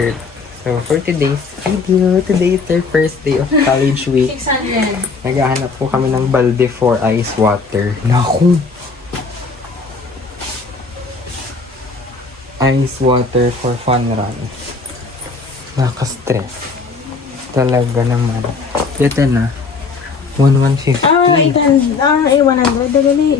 Kurt. So, for today's video, today is their first day of college week. 600. Naghahanap po kami ng balde for ice water. Naku! Ice water for fun run. Nakaka-stress. Talaga naman. Ito na. 150. 100. Dali.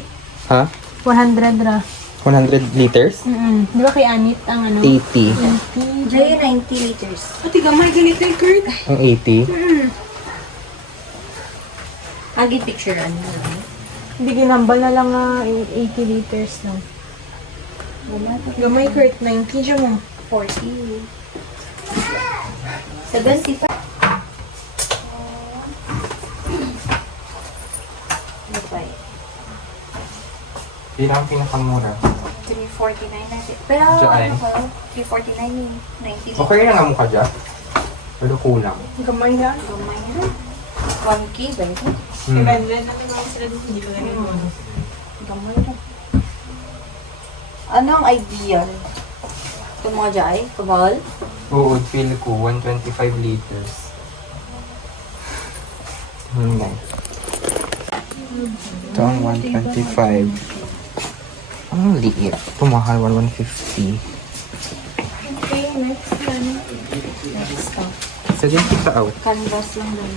Ha? 100 ra. 100 liters? Di ba kay Anit ang ano? 80. 80. Jay, 90 liters. Pati gamay ganito yung Kurt. Ang 80? Agi picture ano. Hindi ginambal na lang 80 liters lang. Gamay Kurt, 90 siya mo. 40. 75. Yun ang pinakamura. 349 natin. Pero Diyan. ano ko, 349 yung 90 Okay na nga mo ka dyan? Pero kulang. Gamay na. Gamay na. 1K ba ito? Hmm. na mga sila dito. Hindi ko ganun. Gamay na. Anong ideal? Ito mga Jai? Kabal? Oo, feel ko. 125 liters. Ito ang 125. Ang liit. Ito mahal, 150. Okay, next one. Next stop. Sa din kita out. Canvas lang lang.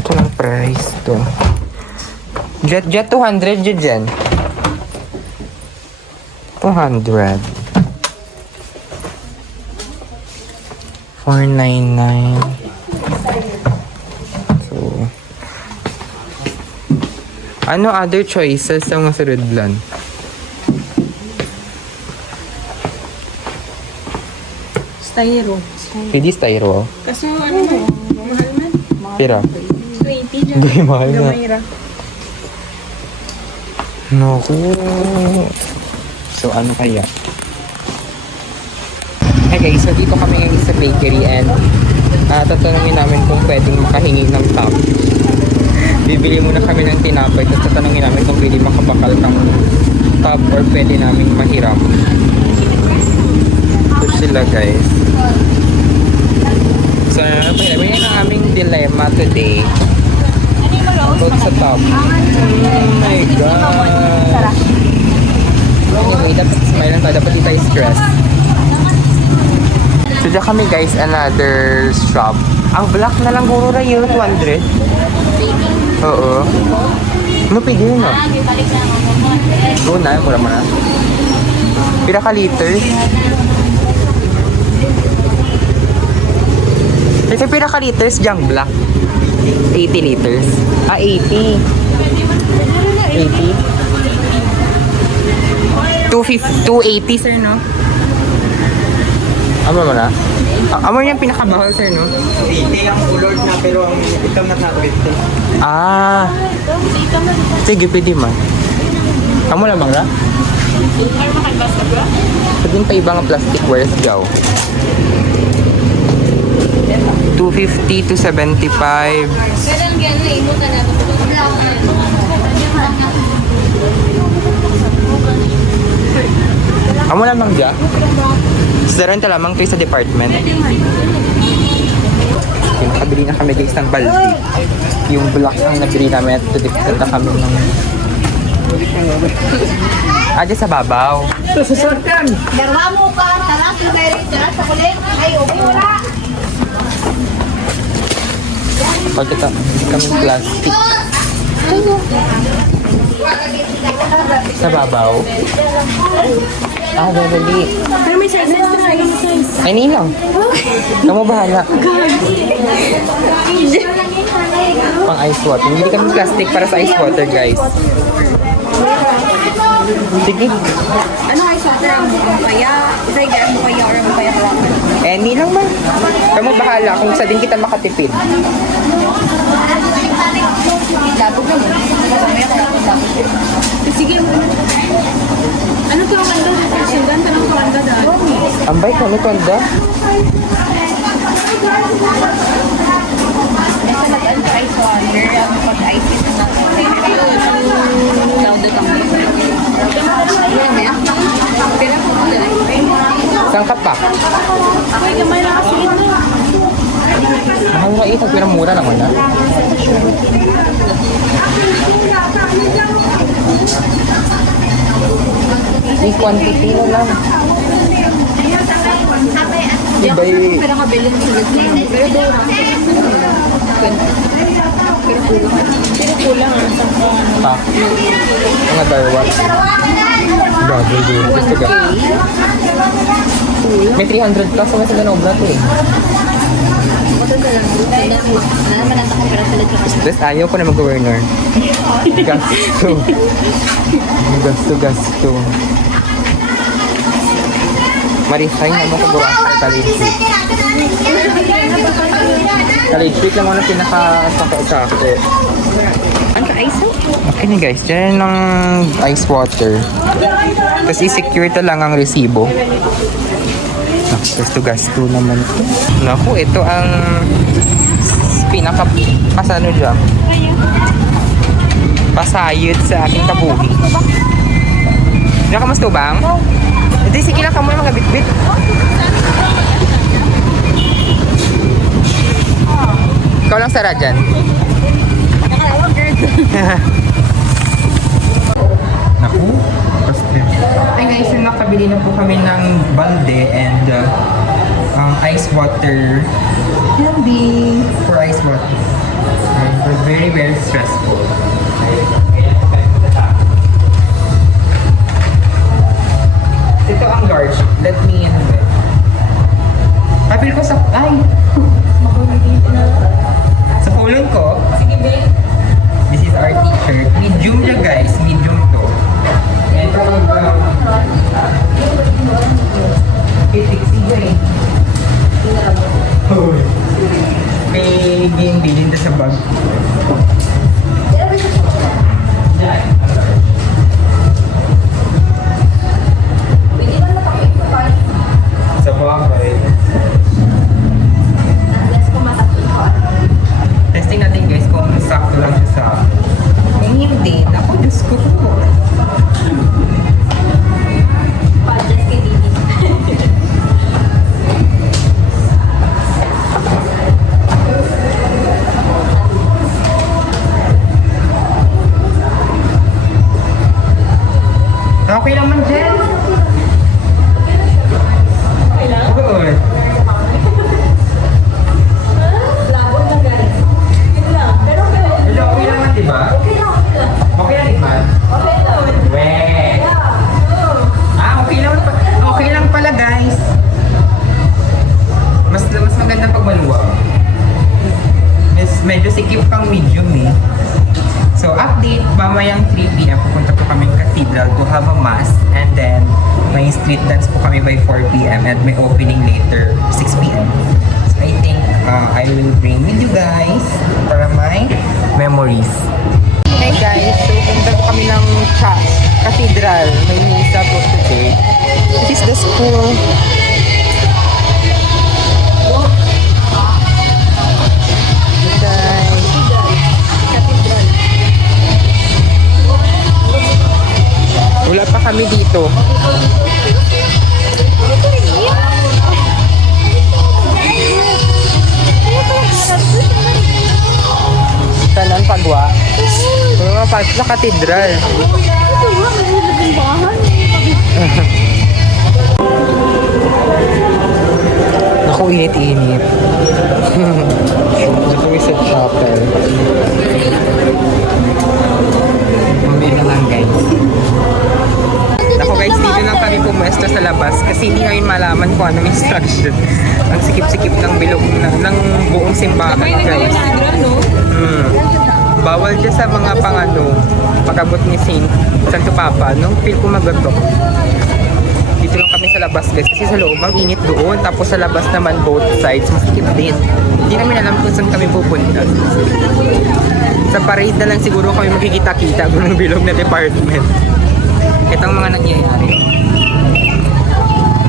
Ito lang price to. Jet 200 yun dyan. 200. 499. So, ano other choices sa mga sarudlan? Styro. Pwede styro. Kaso ano mo? Mahal man. Pira. 20 dyan. Gay, mahal na. Gamay ra. Naku. So, ano kaya? Hey guys, so dito kami ngayon sa bakery and tatanungin namin kung pwedeng makahingi ng top. Bibili muna kami ng tinapay tapos tatanungin namin kung pwede makabakal ng top or pwede namin mahiram. So sila guys. So, yan ang aming dilemma today. About sa top. Oh my God. Anyway, dapat smile lang tayo. Dapat di tayo stress. So, dyan kami guys, another shop. Ang black na lang guro na yun, 200. Oo. Ano pwede yun, no? Go na, mura mo na. Pira ka liters? Kasi pira ka liters dyang black. 80 liters. 80. 80? 280, sir, no? Amo mo na? Amo yung pinakabahal, sir, no? 80 ang ulord na pero ang itam na 20. Ah. Sige, pwede man. Amo lamang na? Pwede pa ibang plastic wares daw. 250 to 75. Amo lamang dyan? Sa rin lamang kayo sa department. Yung nakabili na kami guys ng balde. Yung black ang nabili namin at tudipita kami ng... Adi sa babaw. Darwa mo pa, talas na ba rin sa kulit? Ay, okay, wala. Pagkita kami plastic. Sa babaw. Dali. Pero may size na size. Ay, nilang. Kamu bahala. Pang ice water. Hindi kami plastic para sa ice water, guys. Sige. Ano kayo sa atin ang kaya? Isa yung mo kaya or mo kaya ka lang? Eh, nilang man. Kamu bahala kung sa din kita makatipid. Dabog na mo. Mamaya ka lang dabog. Sige. Ano to ang ganda? Sugan ka ng kanda dahil. Ambay ko, ano kanda? Ito nag-ice water. Ang pag-ice ito na. Saan ka pa? Uy, kamay na kasi ito. Mahal na ito, pero mura naman na. May quantity na lang. Iba yung... Pero kabili mo sa lagyan. Pero doon. Pero kulang ah. Pa. Mga darwa. Bago yun. Gusto ka? May 300 plus naman sila na oblat eh. Tapos ayaw ko na mag-governor. Gasto. Gasto. Marisay na mo ko gawa sa college week. College week lang muna pinaka-sako-sako. Ano ka ice? Okay na guys, dyan ng ice water. Tapos i-secure ito lang ang resibo. Gasto naman ito. Naku, ito ang pinaka-pasano dyan. Pasayod sa aking kabuhi. Hindi ka mas tubang? Ito, sige lang ka muna mga bit-bit. Ikaw lang sara dyan. Naku, ay guys, nakabili na po kami ng balde and ice water. Handy for ice water. And we're very, very stressful. Ito ang large. Let me in. Feel ko sa... Ay! Sa kulon ko. Sige, babe. This is our t-shirt. Medium niya guys. Medium to. Ito ang... Sige. May bilin sa bag. Sa bagay. Testing natin guys kung sakto lang siya sa... Kung hindi, ako Diyos ko po. Okay lang man dyan. Okay lang? Good. Hello, okay lang man, diba? Okay lang, diba? Weh. Okay lang pala, guys. Mas maganda pag maluwag. Medyo sikip pang medium eh. So, update, mamayang 3 p.m. pupunta po kami cathedral to have a mass and then may street dance po kami by 4 p.m. and may opening later 6 p.m. So, I think I will bring with you guys para my memories. Hey guys, so pupunta po kami ng cathedral. May misa po today. This is the school. Wala pa kami dito. Tanan Pagwa. Mga pasok sa katedral. Naku, init-init. Naku, sa chapel. Mamaya na lang guys. Ako guys, dito lang kami pumuesto sa labas kasi hindi namin malaman kung anong instruction. Ang sikip-sikip ng bilog ng buong simbahan guys. Bawal dyan sa mga pag-abot ni Santo Papa, no? Feel ko magatok. Dito lang kami sa labas guys kasi sa loob ang init doon, tapos sa labas naman both sides masikip din. Hindi namin alam kung saan kami pupunta. Sa parade na lang siguro kami makikita-kita ng bilog na department. Ito ang mga nangyayari.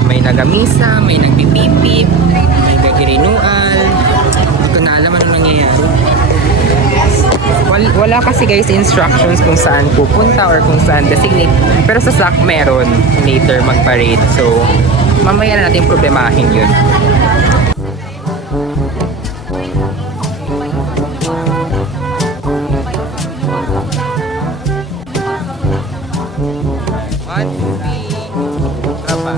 May nagamisa, may nagpipipip, may nagirinual. Hindi ko na alam anong nangyayari. Wala Wala kasi guys instructions kung saan pupunta or kung saan designate. Pero sa Slack meron later mag-parade. So, mamaya na natin problemahin yun. One, two, three. Berapa?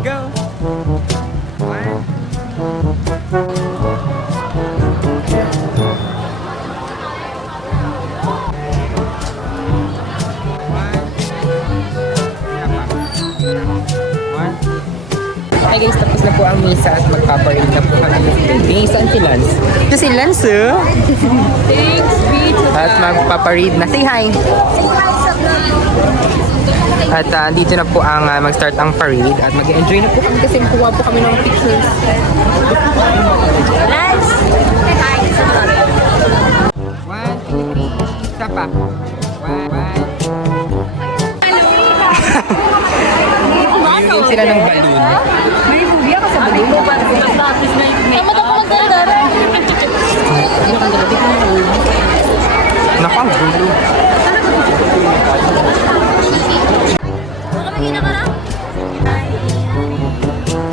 Go! One. Hi guys, tapos na po ang misa at magpaparin na po kami. Hey, saan si Lance? Ito si Lance, oh. Thanks, be to At magpaparid na. Say hi! At dito na po ang mag-start ang parade at mag-enjoy na po kami kasi kuha po kami ng pictures. Lance! Hi! One, two, three. Isa pa. One. Yun sila ng balloon. May movie ako sa balito. Tama na po magdala. Nakang gulo.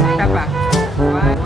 Isa pa. One.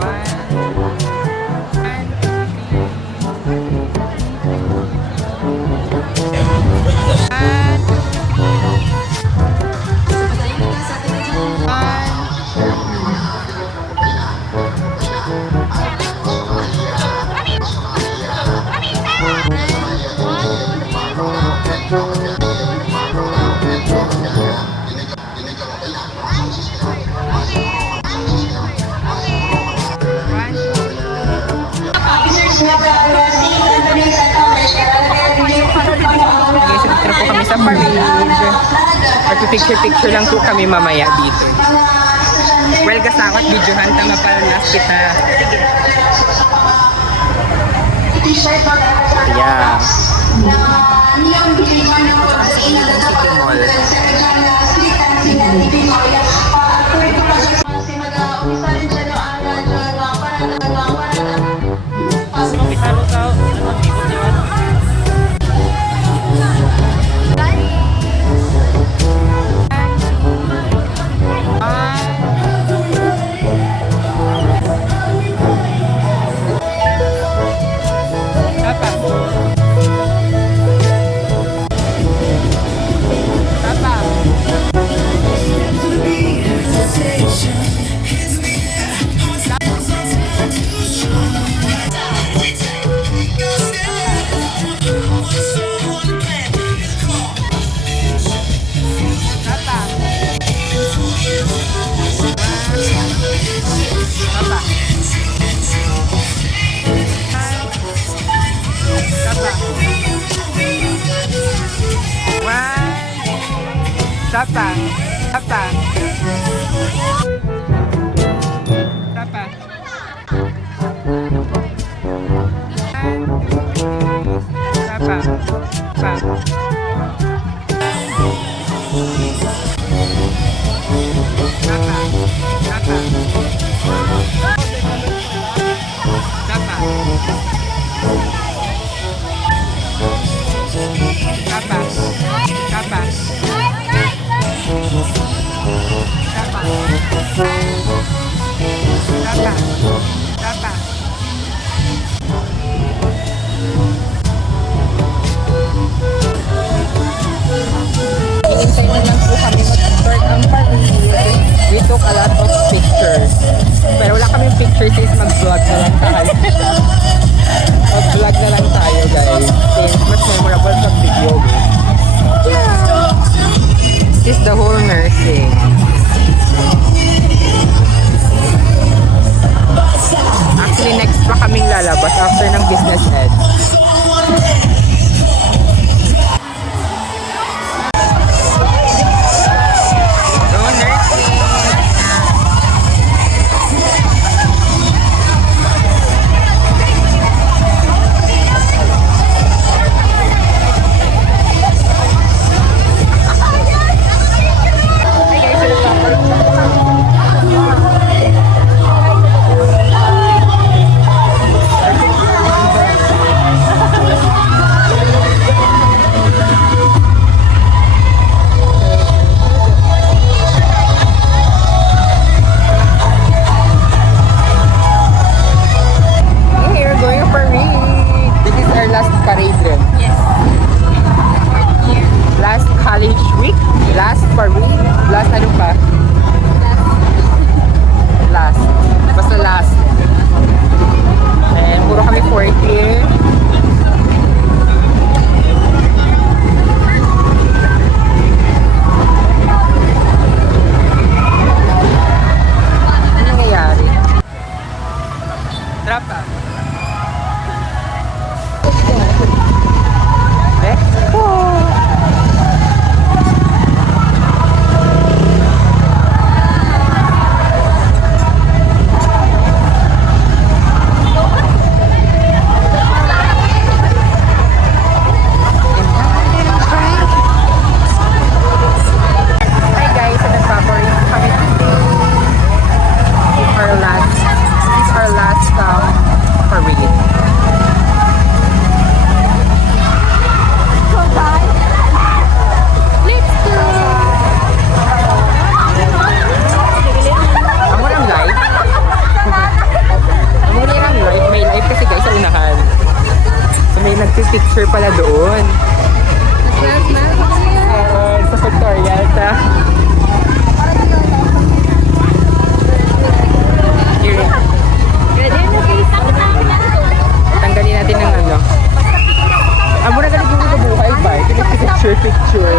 Dito po kami sa parade. Magpipicture-picture lang po kami mamaya dito. Well, gasakot, videohan tama pala last kita. Yeah. City Mall. Sapa. Sapa. Sapa. Sapa. Sapa. Sapa. Sapa. Sapa. Sapa. Sapa. Sapa. Hinintay na lang po kami mag-start ang parade. We took a lot of pictures. Pero wala kaming pictures since mag-vlog na lang tayo. Mag-vlog na lang tayo guys. Since mas memorable sa video. Yeah. This is the whole nursing. Actually, next pa kaming lalabas after ng business ed. So, nursing. picture pala doon. Sa pictorial ta. Here. Tanggalin natin ng ano. Amo na galing ko buhay ba? Picture.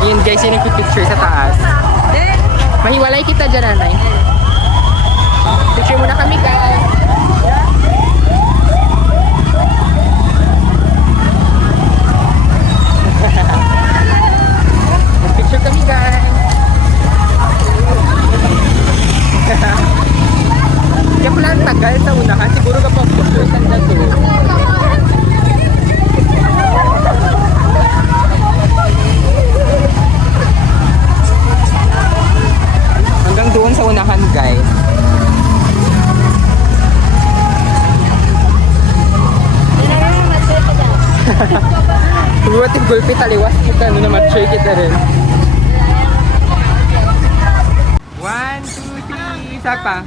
Yun guys, yung nagpipicture sa taas. Mahiwalay kita dyan, nanay. Picture muna kami, guys. Picture kami, guys. Kaya pala ang tagal sa unahan. Siguro kapag picture sa na to. Hanggang doon sa unahan, guys. Buat yung gulpi taliwas kita no na matchay kita rin. 1, 2, 3, Sapa.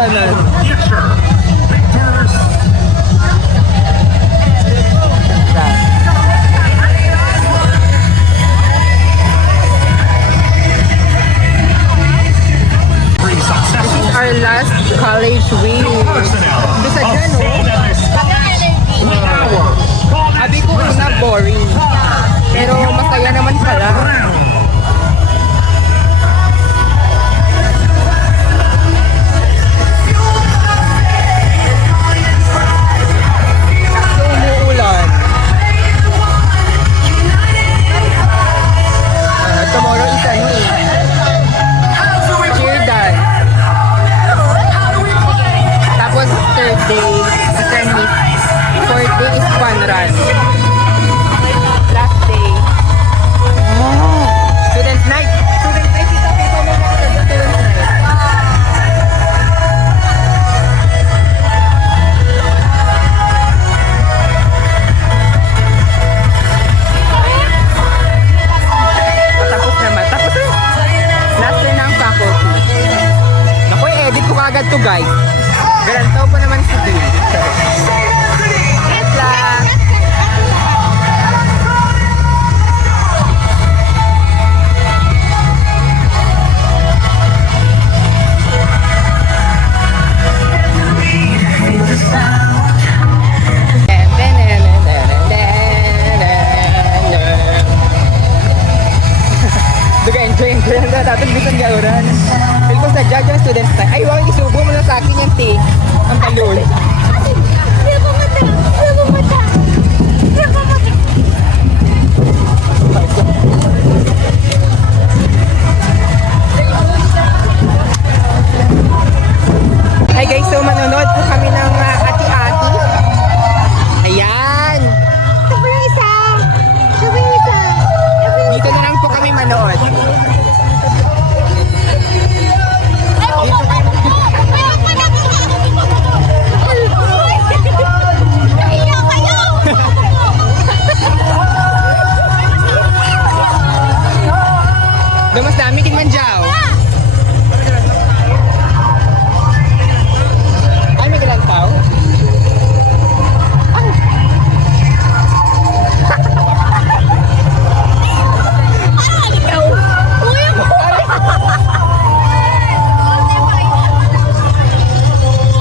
tanan. This is our last college week. Bisa dyan, no? Sabi ko una boring. Pero masaya naman pala. Kaso umuulan. Tomorrow is ano eh. Cheer dance. Tapos third day, Mr. Miss. Fourth day is fun run. Last day. Oh. Students night. Students night. Kita kita mo na sa students night. Tapos naman. Tapos na. Last day ng faculty. Naku, edit ko kagad to guys. Garantaw pa naman si Bill. Etla! Enjoy lang na natin bisan gauran. Feel ko sa judge ng students na, ay wag isubo mo na sa akin yung tea. Ang balon. Hi guys, so manonood po kami ng ati-ati. Ayan. Dito na lang po kami manood. Damas dami kin manjaw. Ay, may galantaw.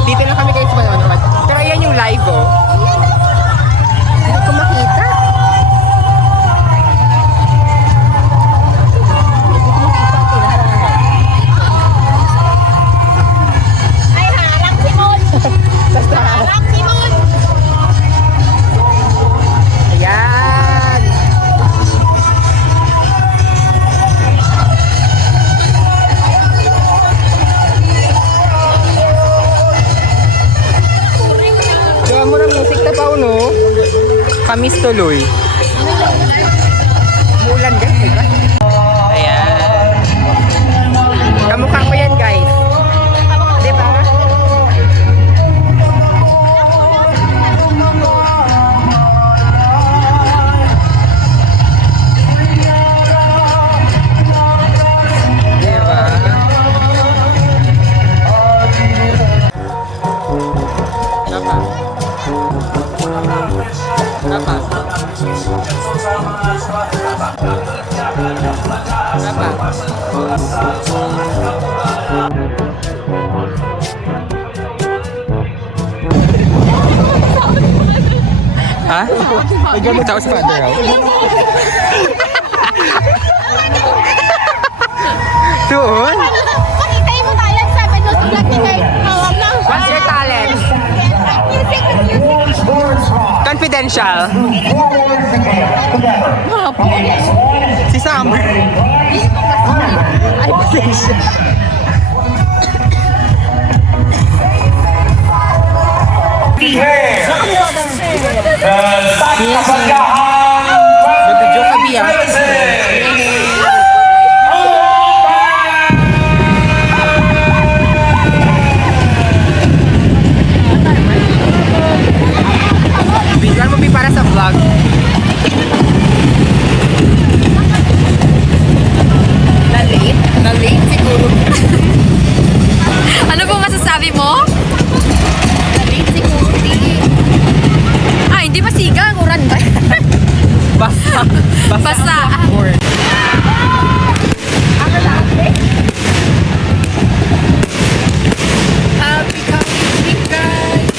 Dito lang kami guys manonood. Pero ayan yung live oh. Hindi ko makita. Ayan. Gawa mo ng musik na pa no? Kamis tuloy. Mulan guys, di ba? Ayan. Kamukha ko yan guys. Di ba? Diba? Apa? Apa? Apa? Ha? Ay, gamit ako sa father raw. Doon? Pakitay mo tayo sa sulat ni Kay. What's your talent? Confidential. Si Summer. Ay, pasensya. Nagdudyo ka biya. Visual mo para sa vlog. Na-late? Na-late siguro. Ano po masasabi mo? Basa. Happy College Week, guys!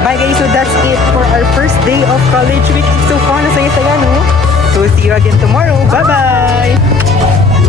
Bye guys, so that's it for our first day of college week. It's so fun, ang saya-saya, no? So see you again tomorrow. Bye-bye!